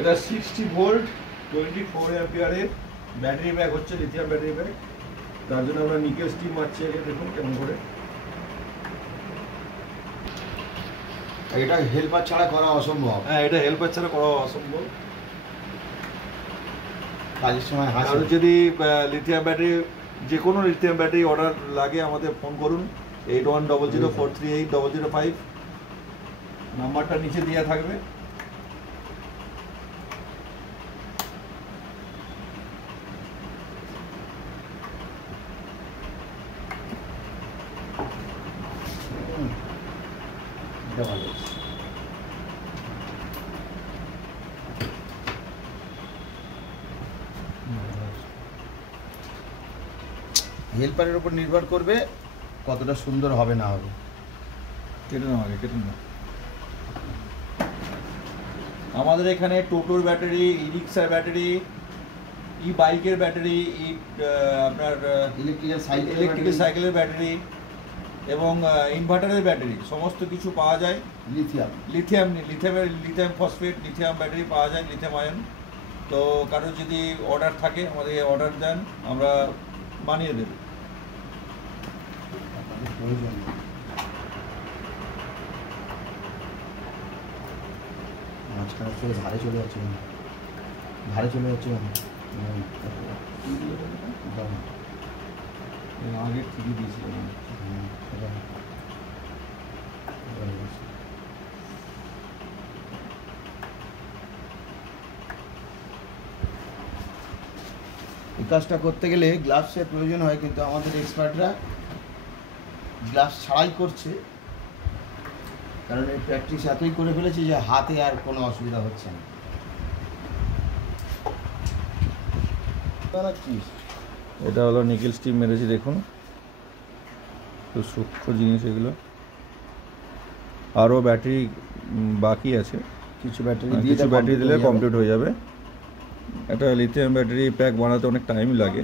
এটা 60 ভোল্ট 24 অ্যাম্পিয়ারের battery bag হচ্ছে, লিথিয়াম ব্যাটারি ব্যাগ। তার জন্য আমরা নিকেল স্টিম মারছি আগে, দেখুন কেমন করে। এটা হেল্পার ছাড়া করা অসম্ভব। হ্যাঁ, এটা হেল্পার ছাড়া করা অসম্ভব। কাজের সময় আর যদি লিথিয়াম ব্যাটারি, যে কোনো লিথিয়াম ব্যাটারি অর্ডার লাগে আমাদের ফোন করুন 8100438005, নাম্বারটা নিচে দেওয়া থাকবে। হেল্পারের উপর নির্ভর করবে কতটা সুন্দর হবে না হবে। কেটে নাও আগে, কেটে নাও। আমাদের এখানে টোটোর ব্যাটারি, ই রিক্সার ব্যাটারি, ই বাইকের ব্যাটারি, আপনার ইলেকট্রিক্যাল সাইকেলের ব্যাটারি এবং ইনভার্টারের ব্যাটারি সমস্ত কিছু পাওয়া যায়। লিথিয়াম ফসফেট, লিথিয়াম ব্যাটারি পাওয়া যায়, লিথিয়াম আয়ন। তো কারোর যদি অর্ডার থাকে আমাদের অর্ডার দেন, আমরা বানিয়ে দেব। মাঝখানে চলে ধারে চলে যাচ্ছে, ধারে চলে যাচ্ছে। আগে ঠিকই দিয়েছিলাম। এই কাজটা করতে গেলে গ্লাভসের প্রয়োজন হয়, কিন্তু আমাদের এক্সপার্টরা গ্লাভস ছাড়াই করছে, কারণ এই প্র্যাকটিস এতই করে ফেলেছি যে হাতে আর কোনো অসুবিধা হচ্ছে না। এটা হলো নিকেল স্টিম মেরেছি, দেখুন খুব সূক্ষ্ম জিনিস এগুলো। আরও ব্যাটারি বাকি আছে, কিছু ব্যাটারি দিলে কমপ্লিট হয়ে যাবে। একটা লিথিয়াম ব্যাটারি প্যাক বানাতে অনেক টাইম লাগে।